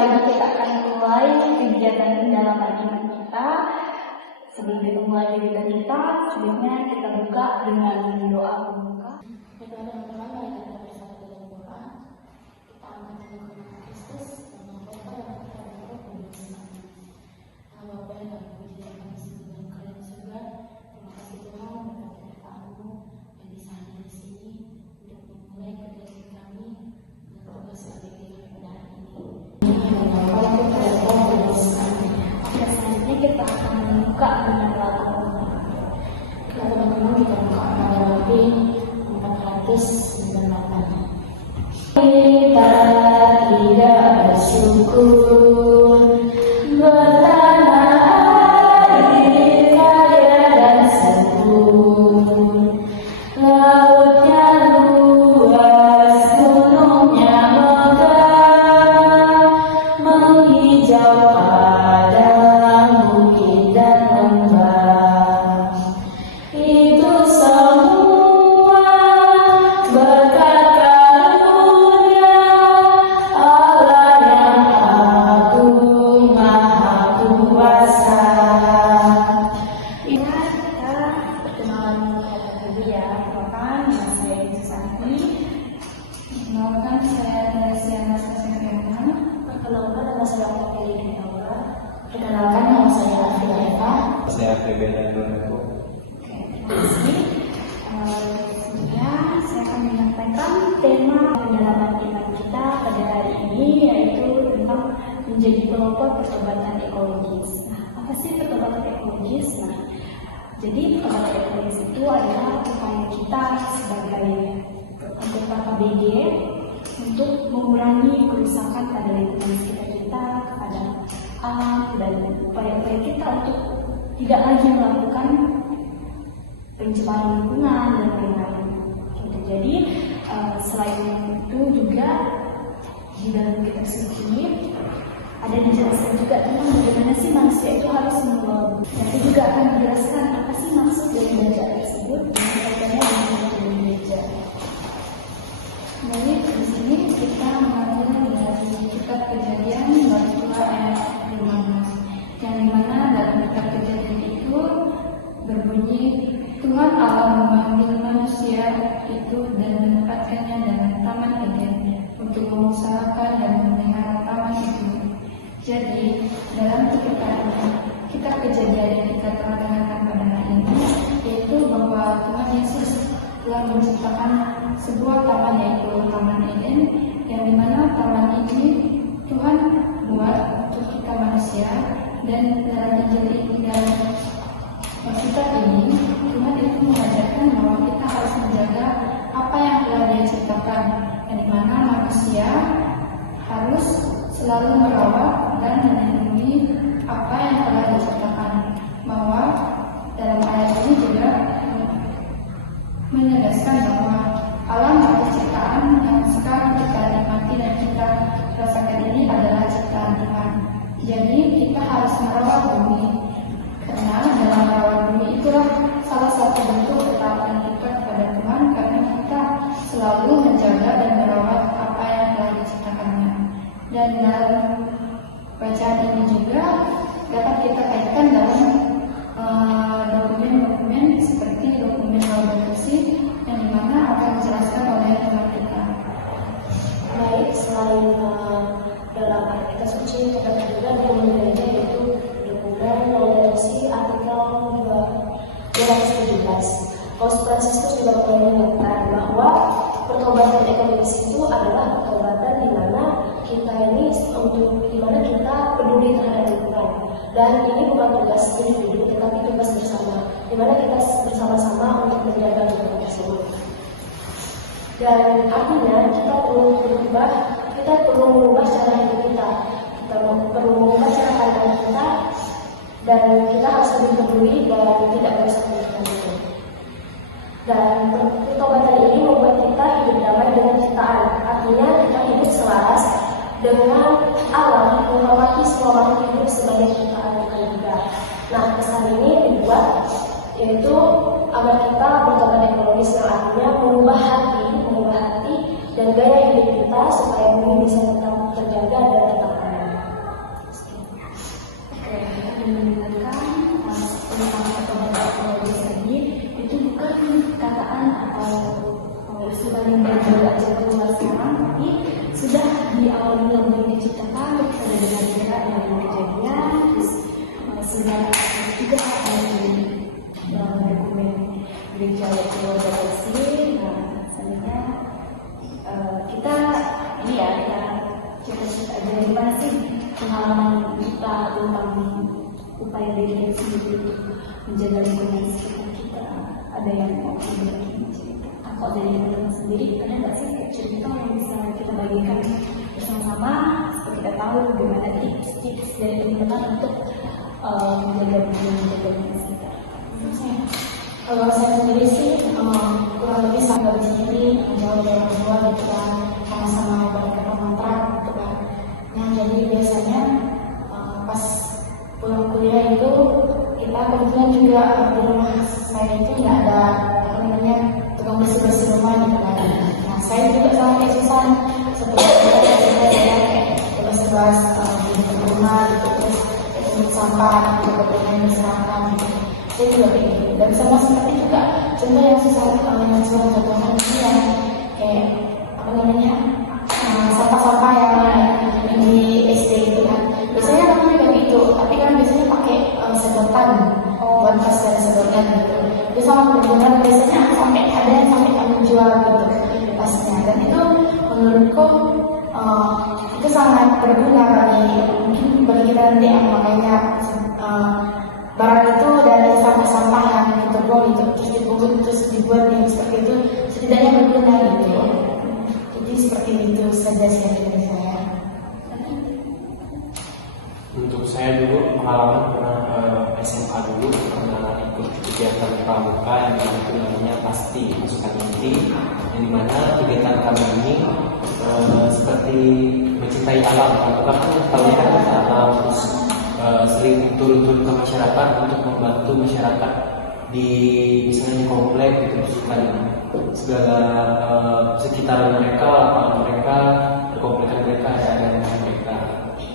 lagi kita akan mulai kegiatan pendalaman iman kita. Sebelum kita mulai kegiatan kita, sebelumnya kita buka dengan doa pembuka. Kita teman-teman, mari kita bersama dalam doa. Kita akan mengucapkan Kristus dan Bapa yang kita berdoa bersama. Allah Bapa yang puji dan kami sembah kalian juga. Terima kasih Tuhan atas kekuatan-Mu yang bisa hadir di sini untuk memulai kegiatan kami dan tugas sebagai pada hari ini. Kalau kita berdoa bersama, Oke, selanjutnya kita akan membuka dengan lagu. kita teman-teman kita buka Al-Fatihah 498. Kita tidak bersyukur bertanah air kaya dan subur, lautnya luas, gunungnya megah, menghijau padang bukit dan lembah. Itu semua berkat karunia Allah yang agung maha kuasa. Kita perkenalan dulu ya. Perkenalkan, nama saya Susanti. Perkenalkan, saya Teresia Masasya. Perkenalkan, nama saya Feli Naura. Perkenalkan, nama saya Afila Eva. Saya PB dan Donato. Terima kasih. Selanjutnya saya akan menyampaikan tema pendalaman iman kita pada hari ini, yaitu tentang menjadi pelopor pertobatan ekologis. Nah, apa sih pertobatan ekologis? Nah, jadi pertobatan ekologis itu adalah upaya kita sebagai anggota KBG untuk mengurangi kerusakan pada lingkungan sekitar kita, kepada alam, dan upaya-upaya kita untuk tidak lagi melakukan pencemaran lingkungan dan lain-lain. Jadi selain itu juga di dalam kitab suci ada dijelaskan juga tentang bagaimana sih manusia itu harus membawa. Nanti juga akan dijelaskan apa sih maksud dari gereja tersebut dan kaitannya dengan gereja. Jadi di sini kita mengambil dari kitab Kejadian bab 2 ayat 15, yang dimana dalam kitab Kejadian itu berbunyi, Tuhan Allah memanggil manusia itu dan menempatkannya dalam taman Eden untuk mengusahakan dan memelihara taman itu. Jadi dalam kitab Kejadian yang kita telah dengarkan pada hari ini, yaitu bahwa Tuhan Yesus telah menciptakan sebuah taman, yaitu Taman Eden, yang dimana taman ini Tuhan buat untuk kita manusia. Dan dalam Injil ini dan kitab ini, Tuhan itu mengajarkan bahwa kita harus menjaga apa yang telah Dia ciptakan, yang dimana manusia harus selalu merawat dan melindungi apa yang telah diciptakan. Bahwa dalam ayat ini juga menegaskan bahwa alam atau ciptaan yang sekarang kita nikmati dan kita rasakan ini adalah ciptaan Tuhan. Jadi kita harus merawat bumi, karena dalam merawat bumi itulah salah satu bentuk ketaatan kita kepada Tuhan, karena kita selalu menjaga dan merawat apa yang telah diciptakannya. Dan dalam bacaan ini juga dapat kita kaitkan dalam dokumen-dokumen seperti dokumen Laudato Si, yang dimana akan dijelaskan oleh teman kita. Baik, selain dalam kita suci kita juga dokumen gereja, yaitu dokumen Laudato Si artikel 217. Paus Fransiskus juga pernah mengingatkan bahwa pertobatan ekologis itu adalah pertobatan di mana kita ini di mana kita peduli terhadap lingkungan, dan ini bukan tugas individu tetapi tugas bersama, di mana kita bersama-sama untuk menjaga lingkungan tersebut. Dan artinya kita perlu berubah, kita perlu mengubah cara hidup kita perlu mengubah cara pandang kita, dan kita harus lebih peduli dan tidak merusak lingkungan itu. Dan pertobatan ini membuat kita hidup damai dengan ciptaan, artinya kita hidup selaras dengan alam, menghormati semua makhluk hidup sebagai ciptaan Tuhan juga. Nah, pesan ini dibuat yaitu agar kita bertobat ekologis, yang artinya mengubah hati dan gaya hidup kita supaya bumi bisa tetap terjaga dan tetap aman. pengalaman kita tentang upaya diri kita sendiri untuk menjaga lingkungan sekitar kita. Ada yang mau berbagi cerita? Kalau dari teman-teman sendiri, ada nggak sih cerita yang bisa kita bagikan bersama-sama supaya kita tahu bagaimana tips-tips dari teman-teman untuk menjaga lingkungan sekitar? Kalau saya sendiri sih kurang lebih sama di sini jauh dari orang tua gitu kan, sama-sama berkata mantra gitu kan. Nah jadi biasanya pas pulang kuliah itu kita kebetulan juga di rumah saya itu nggak ada apa namanya tukang bersih rumah gitu kan. Nah saya juga sama kayak Susan, setelah kuliah saya kayak bebas-bebas di rumah gitu, terus untuk sampah gitu, kemudian misalkan gitu. Saya juga kayak gitu. Dan sama seperti juga contoh yang susah dengan suara contohnya ini yang kayak apa namanya sampah-sampah yang di SD gitu kan. Biasanya kami juga gitu, tapi kan biasanya pakai sedotan buat pas dari sedotan gitu. Itu sama berguna, biasanya sampai ada yang sampai kami jual gitu pasnya. Dan itu menurutku itu sangat berguna bagi kita nanti yang makanya barang itu dari sampah-sampah yang kita buang itu terus dibungkus terus dibuat yang seperti itu setidaknya berguna gitu. Jadi seperti itu saja sih dari saya. Untuk saya dulu pengalaman pernah SMA dulu pernah ikut kegiatan pramuka yang itu namanya pasti pasukan inti, yang dimana kegiatan kami ini seperti mencintai alam. Pramuka kan tahu kan alam, terus sering turun-turun ke masyarakat untuk membantu masyarakat di misalnya di komplek gitu, bersihkan segala sekitaran mereka, lapangan mereka, komplek mereka, ada mereka.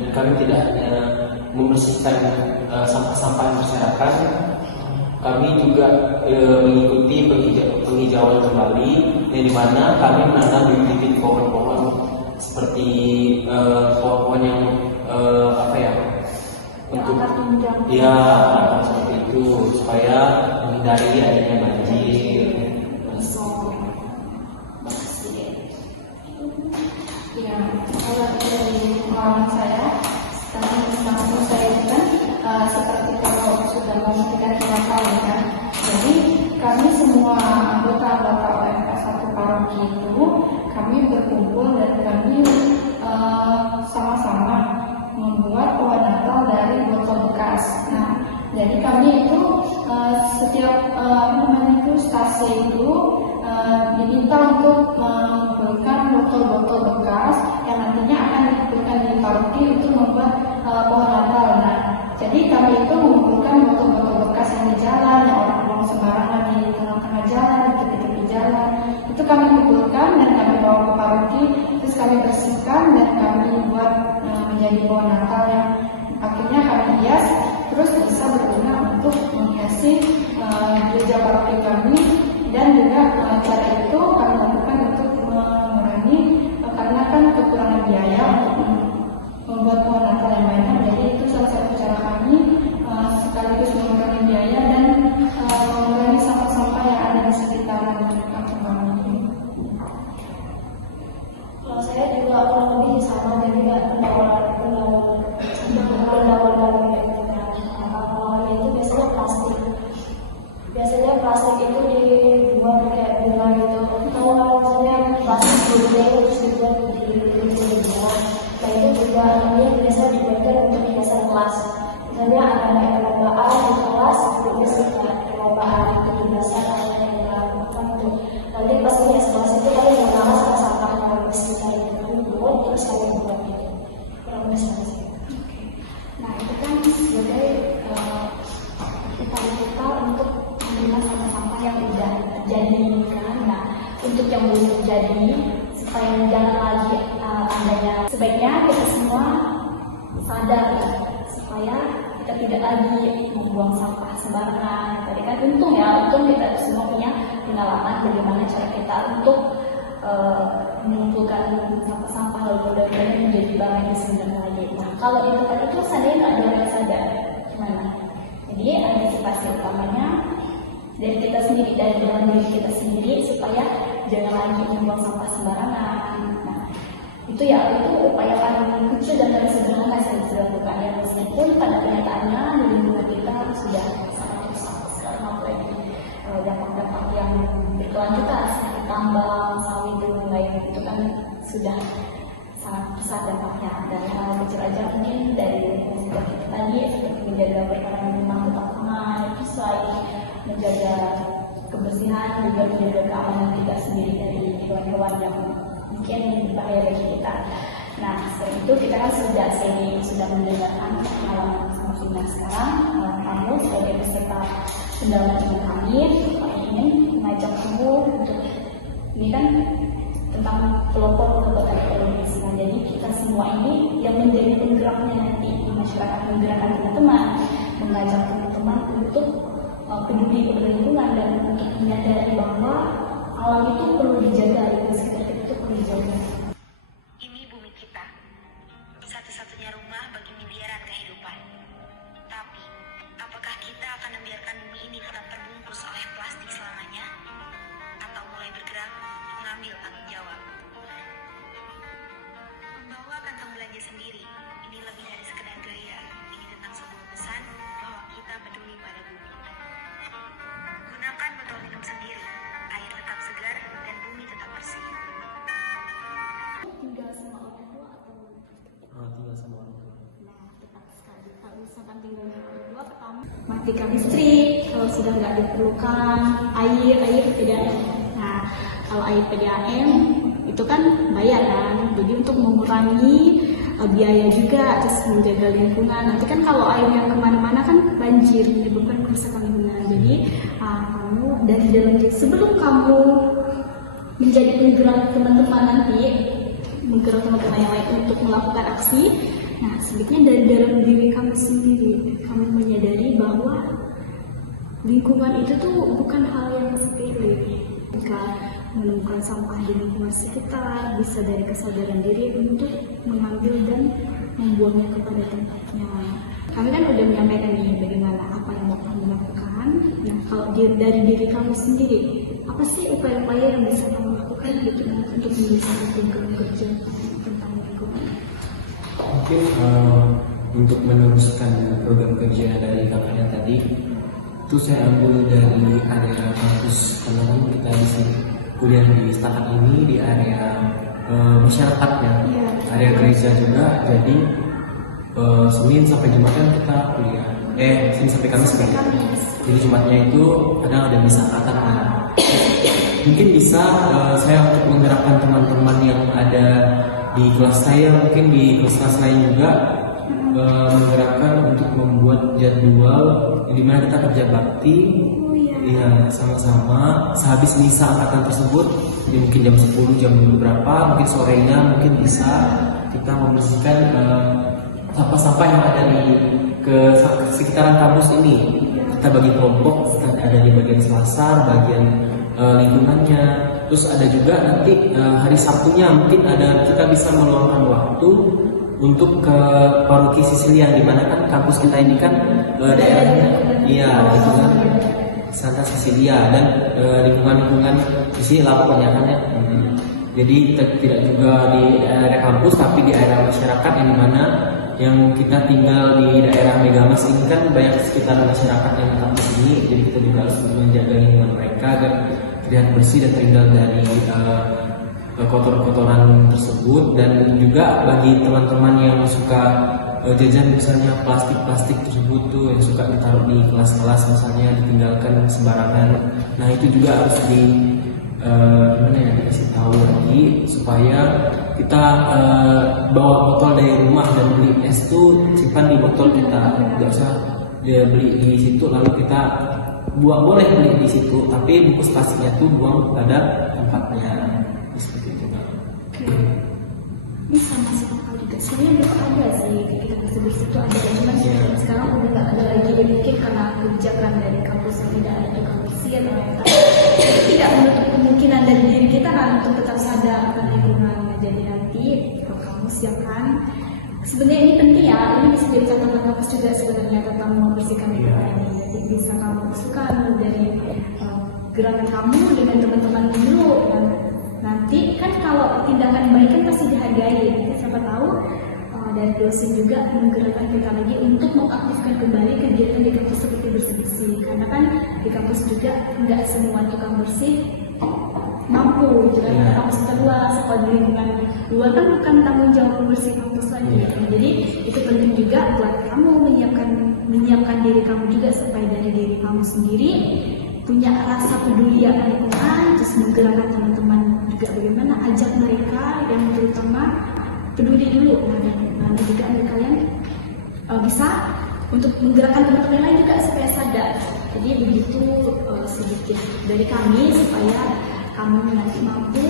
Dan kami tidak hanya membersihkan sampah-sampah masyarakat, kami juga mengikuti penghijauan kembali, yang dimana kami menanam bibit-bibit pohon-pohon seperti pohon-pohon yang apa ya, untuk ya seperti itu supaya menghindari adanya banjir. Ya, kalau dari pengalaman saya, setelah saya itu kan seperti kalau sudah mau kita tahu kan. Jadi kami semua anggota OMK 1 Paroki itu kami berkumpul dan kami sama-sama membuat pohon Natal dari botol bekas. Nah, jadi kami itu setiap stase itu diminta untuk mengumpulkan botol-botol bekas yang nantinya akan dikumpulkan di paroki untuk membuat pohon Natal. Nah, jadi kami itu mengumpulkan botol-botol bekas yang di jalan, yang orang buang sembarangan di tengah-tengah jalan, di tepi-tepi jalan. Itu kami kumpulkan dan kami bawa ke paroki, terus kami bersihkan dan kami buat menjadi pohon Natal yang akhirnya kami hias, terus bisa berguna untuk menghiasi gereja paroki kami. Dan juga cara itu kami lakukan untuk mengurangi karena kan kekurangan biaya untuk membuat pohon Natal yang banyak. Jadi itu salah satu cara kami sekaligus mengurangi biaya dan mengurangi sampah-sampah yang ada di sekitaran kampung kami. Kalau saya juga kurang lebih sama, jadi nggak pendapat itu biasanya plastik. Biasanya plastik itu dibuat kayak bunga gitu. Kalau misalnya plastik gede terus dibuat di bunga, nah itu juga ini biasa dibuatkan untuk hiasan kelas. Misalnya ada perlombaan di kelas, itu sudah perlombaan itu biasa ada apa itu. Nanti pas hias kelas itu kalian mengenal sampah yang bersih kayak gitu, terus kalian buat gitu. Kurang lebih sama sih. Nah, itu kan sebagai upaya kita untuk memilah sampah-sampah yang udah terjadi kan. Nah, untuk yang belum terjadi supaya jangan lagi adanya, sebaiknya kita semua sadar supaya kita tidak lagi membuang sampah sembarangan. Tadi kan untung kita semua punya pengalaman bagaimana cara kita untuk mengumpulkan sampah-sampah lalu kemudian menjadi barang yang sebenarnya lagi. Nah, kalau itu tadi itu seandainya nggak ada yang sadar, gimana? Jadi antisipasi utamanya dari kita sendiri, dari dalam diri kita sendiri supaya jangan lagi membuang sampah sembarangan. Nah, itu upaya paling kecil dan paling sederhana saya sudah sangat besar dampaknya. Dan hal kecil aja mungkin dari sejak kita tadi seperti menjaga pertahanan rumah tetap aman, itu selain menjaga kebersihan juga menjaga keamanan kita sendiri dari hewan-hewan yang mungkin berbahaya bagi kita. Nah, setelah itu kita kan sudah mendengarkan pengalaman masing-masing. Nah, sekarang kamu sebagai peserta pendalaman ilmu kami ingin mengajak kamu untuk ini kan tentang pelopor kekuatan ekonomis. Nah, jadi kita semua ini yang menjadi penggeraknya nanti di masyarakat, menggerakkan teman-teman, mengajak teman-teman untuk peduli pada lingkungan dan untuk menyadari bahwa alam itu perlu dijaga, di sekitar kita itu perlu dijaga. Ini bumi kita, satu-satunya rumah bagi miliaran kehidupan. Tapi, apakah kita akan membiarkan bumi ini tetap terbungkus oleh plastik selamanya? Atau mulai bergerak mengambil tanggung jawab? Membawa kantong belanja sendiri, ini lebih dari sekedar gaya. Ini tentang sebuah pesan bahwa kita peduli pada bumi. Gunakan botol minum sendiri, air tetap segar dan bumi tetap bersih. Tinggal sama orang tua atau Tinggal sama orang tua. nah tepat sekali. Kalau misalkan tinggal sama orang tua, pertama matikan listrik kalau sudah nggak diperlukan, air PDAM. Nah, kalau air PDAM itu kan bayar kan, jadi untuk mengurangi biaya juga, terus menjaga lingkungan. Nanti kan kalau airnya kemana-mana kan banjir, menyebabkan kerusakan lingkungan. Jadi kamu dari dalam diri, sebelum kamu menjadi penggerak teman-teman nanti, menggerak teman-teman yang lain untuk melakukan aksi, nah sebaiknya dari dalam diri kamu sendiri, kamu menyadari bahwa lingkungan itu tuh bukan hal yang sepele. Jika menemukan sampah di lingkungan sekitar, bisa dari kesadaran diri untuk mengambil dan membuangnya kepada tempatnya. Kami kan udah menyampaikan nih bagaimana apa yang mau kamu lakukan. Nah, kalau dari diri kamu sendiri, apa sih upaya-upaya yang bisa kamu lakukan gitu untuk menyelesaikan program kerja tentang lingkungan? Mungkin untuk meneruskan program kerja dari kakaknya tadi, itu saya ambil dari area kampus, karena kan kita di sini kuliah di setakat ini di area masyarakatnya, area gereja juga. Jadi Senin sampai Jumat kan kita kuliah. Senin sampai Kamis kuliah. Jadi Jumatnya itu kadang ada misa Natal. Mungkin bisa saya untuk menggerakkan teman-teman yang ada di kelas saya, mungkin di kelas lain juga menggerakkan untuk membuat jadwal di mana kita kerja bakti. Iya, sama-sama sehabis misa angkatan tersebut, jadi mungkin jam 10, jam berapa, mungkin sorenya mungkin bisa kita membersihkan sampah-sampah yang ada di sekitaran kampus ini. Kita bagi kelompok, ada di bagian selasar, bagian lingkungannya. Terus ada juga nanti hari Sabtunya mungkin kita bisa meluangkan waktu untuk ke paroki Sisilia, di mana kan kampus kita ini kan daerahnya, itu kan Santa Cecilia dan lingkungan-lingkungan di sini lah pokoknya kan ya. Jadi kita tidak juga di area kampus, tapi di area masyarakat yang dimana yang kita tinggal di daerah Megamas ini kan banyak sekitar masyarakat yang tetap di sini. Jadi kita juga harus menjaga lingkungan mereka agar terlihat bersih dan terhindar dari kotoran-kotoran tersebut. Dan juga bagi teman-teman yang suka jajan misalnya plastik tersebut tuh yang suka ditaruh di kelas-kelas misalnya, ditinggalkan sembarangan. Nah itu juga harus dikasih tahu lagi supaya kita bawa botol dari rumah dan beli es tuh simpan di botol kita, nggak usah dia beli di situ lalu kita buang. Boleh beli di situ tapi bungkus plastiknya tuh buang pada tempatnya seperti itu. Ini sama akal juga. Sebenarnya belum ada sih kita bersih itu ada, cuman sekarang udah nggak ada lagi mungkin karena kebijakan dari kampus yang tidak ada tukang bersih atau yang lain. Tidak menutup kemungkinan dari diri kita kan untuk tetap sadar akan lingkungan. Jadi nanti kalau kamu siapkan, sebenarnya ini penting ya. Ini bisa jadi catatan kampus juga sebenarnya tentang membersihkan lingkungan ini. Jadi bisa kamu usulkan dari gerakan kamu dengan teman-teman dulu. Dan nanti kan kalau tindakan baik kan pasti dihargai. Jadi siapa tahu dari dosen juga menggerakkan kita lagi untuk mengaktifkan kembali kegiatan di kampus seperti bersih-bersih. Karena kan di kampus juga nggak semua tukang bersih mampu, juga kampus terluas, kalau di lingkungan 2 kan bukan tanggung jawab pembersih kampus lagi. Jadi itu penting juga buat kamu menyiapkan diri kamu juga supaya dari diri kamu sendiri punya rasa peduli akan lingkungan, terus menggerakkan teman-teman juga bagaimana ajak mereka yang terutama peduli dulu. Nah, dan nanti juga kalian bisa untuk menggerakkan teman-teman lain juga supaya sadar. Jadi begitu sedikit dari kami supaya kamu nanti mampu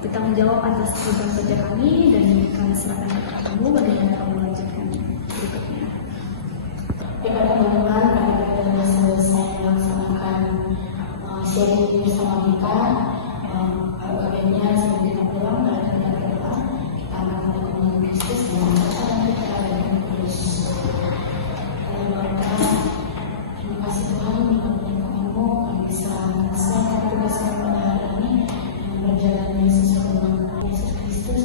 bertanggung jawab atas program kerja kami dan kami serahkan kepada kamu bagaimana kamu melanjutkan berikutnya. Kepada teman-teman, kami sudah selesai melaksanakan sharing bersama kita. Kalau kaliannya sebelum kita pulang, dan kita pulang, kita akan melakukan bisnis dengan cara kita dan terus. Terima kasih Tuhan, kamu bisa menyelesaikan tugas pada hari ini yang berjalan sesuai dengan Yesus Kristus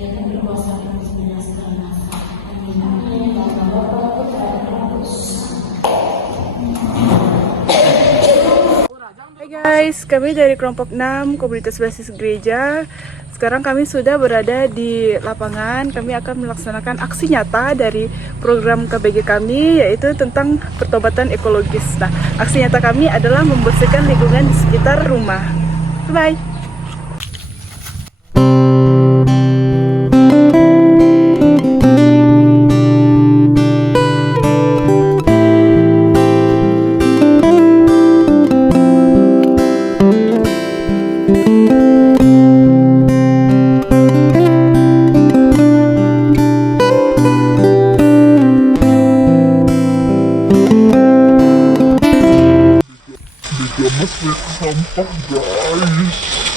yang berkuasa untuk menjelaskan masa. Amin. Amin. Bapa, Putra, dan Roh Kudus. Hai guys, kami dari kelompok 6 Komunitas Basis Gereja. Sekarang kami sudah berada di lapangan. Kami akan melaksanakan aksi nyata dari program KBG kami, yaitu tentang pertobatan ekologis. Nah, aksi nyata kami adalah membersihkan lingkungan di sekitar rumah. Bye! Sampah guys.